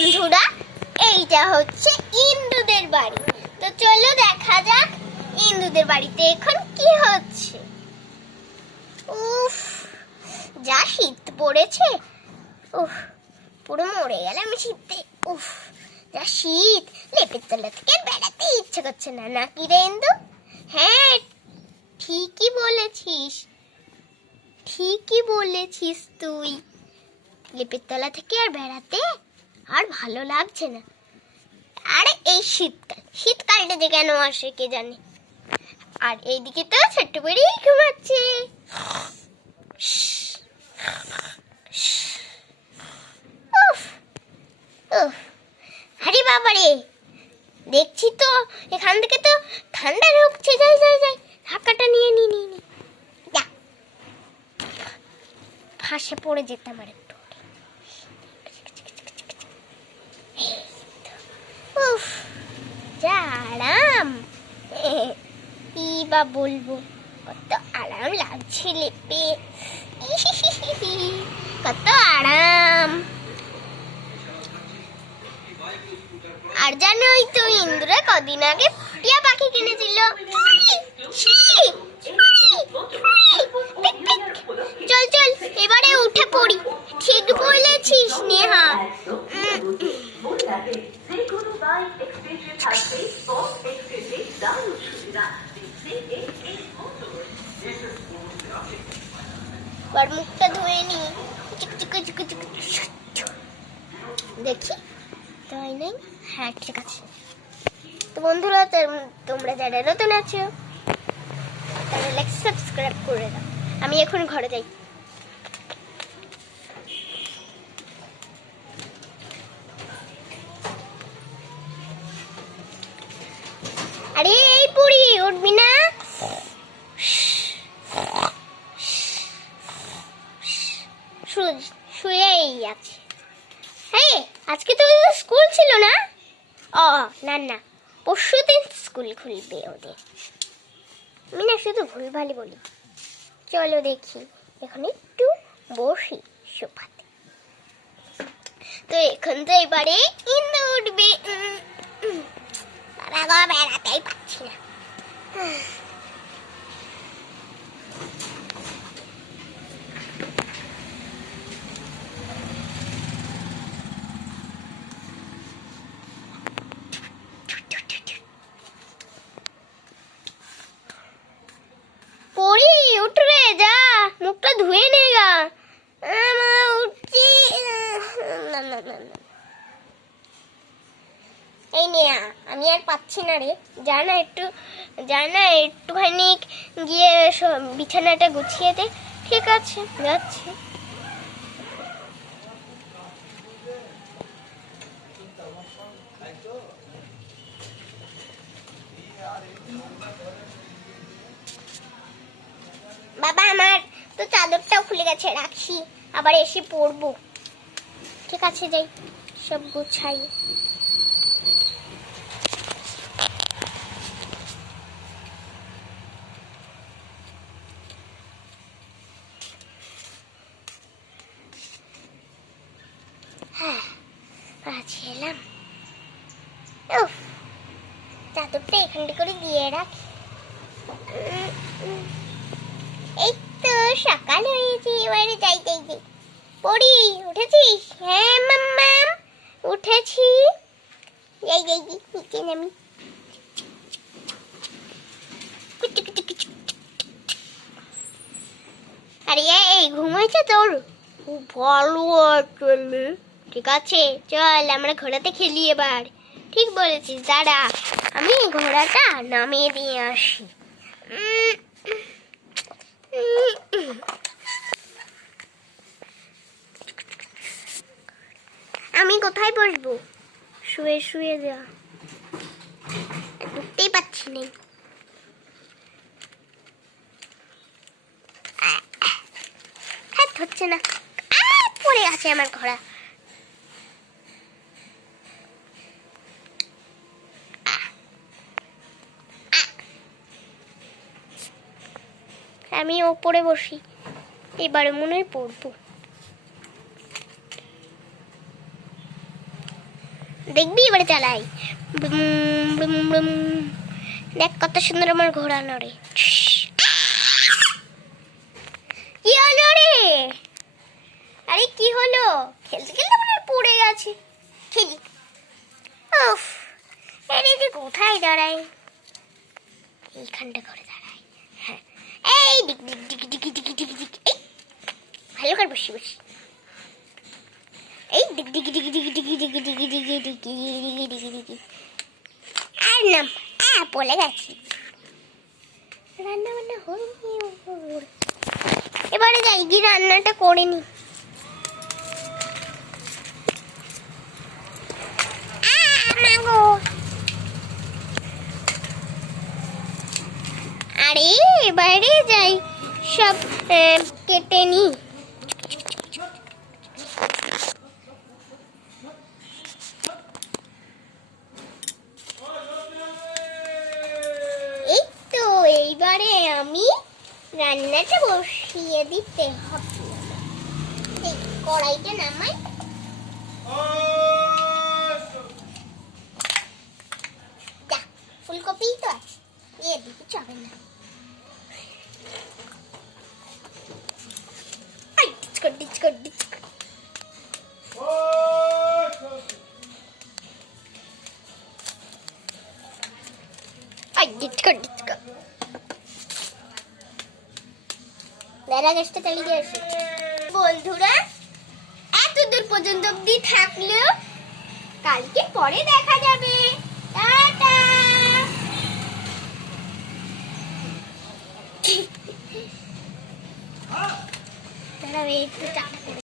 বন্ধুরা, এইটা হচ্ছে ইন্দুদের বাড়ি। তো চলো দেখা যাক ইন্দুদের বাড়িতে এখন কি হচ্ছে। উফ, যা শীত পড়েছে, উফ পুরো মরে গেলাম শীতে। উফ, যা শীত, লেপের তলা থেকে বেড়াতে ইচ্ছে করছে না, নাকি রে ইন্দু? হ্যাঁ, ঠিকই বলেছিস, ঠিকই বলেছিস তুই। লেপের তলা থেকে আর বেড়াতে আর ভালো লাগছে না। আরে এই শীতকালটা যে কেন আসে কে জানে। আর এইদিকে তো ছোট্ট বেড়ি ঘুমাচ্ছে। আরে বাবারে, দেখছি তো এখান থেকে তো ঠান্ডা ঢুকছে। যাই যাই যাই, ঢাকাটা নিয়ে নি নি নি। যা, ফাঁসে পড়ে যেতাম আর একটু। উফ, যা আরাম, কি বা বলবো, কত আরাম লাগছে লেপে, কত আরাম। আর জানোই তো ইন্দ্রা কদিন আগে টিয়া পাখি কিনেছিল। চল চল, এবারে উঠে পড়ি। ঠিক বলেছিস নেহা। এবার মুখটা ধুয়ে নি, দেখি তাই নাই। হ্যাঁ ঠিক আছে। তো বন্ধুরা, তোমরা যারা নতুন আছো তারা লাইক সাবস্ক্রাইব করে দাও। আমি এখন ঘরে যাই। আরে এই পুরি, উঠবি না? শুয়েই আছে। হ্যাঁ, আজকে তো স্কুল ছিল না? ও না না, পরশুদিন স্কুল খুলবে ওদের। আমি না শুধু ভুলভালই বলি। চলো দেখি, এখন একটু বসি সোফাতে। তো এখন তো এবারে ইন্দু উঠবে। বাবা গো, বেড়াতেই পাচ্ছি না। পড়ি, উঠ রে, যা মুখটা ধুয়ে নে গা। উঠছি। এই নে, আমি আর পাচ্ছি না রে। যা না একটুখানি গিয়ে বিছানাটা গুছিয়ে দে। ঠিক আছে, যাচ্ছি। বাবা, আমার তো চাদরটাও খুলে গেছে, রাখি, আবার এসে পড়বো। ঠিক আছে, যাই, সব গুছাই। হ্যাঁ, এলাম। উফ, চাদরটা এখানটা করে দিয়ে রাখি। এই তো সকাল হয়েছে, এবারে যাই যাই যাই। পড়ি, উঠেছিস? হ্যাঁ মাম্মাম, উঠেছি। যাই যাই যাই, নিচে নামি। আরে এই ঘুম হয়েছে তোর? খুব ভালো আছে। ঠিক আছে, চল আমরা ঘোড়াতে খেলি এবার। ঠিক বলেছিস, দাঁড়া আমি ঘোড়াটা নামিয়ে দিয়ে আসি। আমি কোথায় বসবো? শুয়ে শুয়ে যা, উঠতেই পাচ্ছি না। হচ্ছে না, পড়ে আছে আমার ঘোড়া। আমি ওপরে বসি, এবারে মনে হয় পড়বো। দেখবি এবারে চালাই। দেখ কত সুন্দর আমার ঘোড়া নড়ে। কি হলো রে? আরে কি হলো? খেলতে খেলতে মনে হয় পড়ে গেছে। খেলি। উফ, আরে যে কোথায় দাঁড়াই? এইখানটা করে দাঁড়াই। হ্যাঁ, এই দিক দিক দিক দিক দিক দিক দিক। এই ভালো করে বসি বসি। এই দিক দিক দিক দিক দিক দিক দিক দিক দিক দিক। আর নাম পড়ে গেছি। রান্না বান্না হয়নি। এবারে যাই গিয়ে রান্নাটা করে নি। আরে এবারে যাই সব কেটে নি। এই তো এইবারে আমি রান্নাটা বসিয়ে দিতে হবে। এই কড়াইটা নামাই। ফুলকপি তো আছে, এ দিকে যাবে না। বন্ধুরা এত দূর পর্যন্ত অব্দি থাকলেও কালকে পরে দেখা যাবে। টাটা। একটু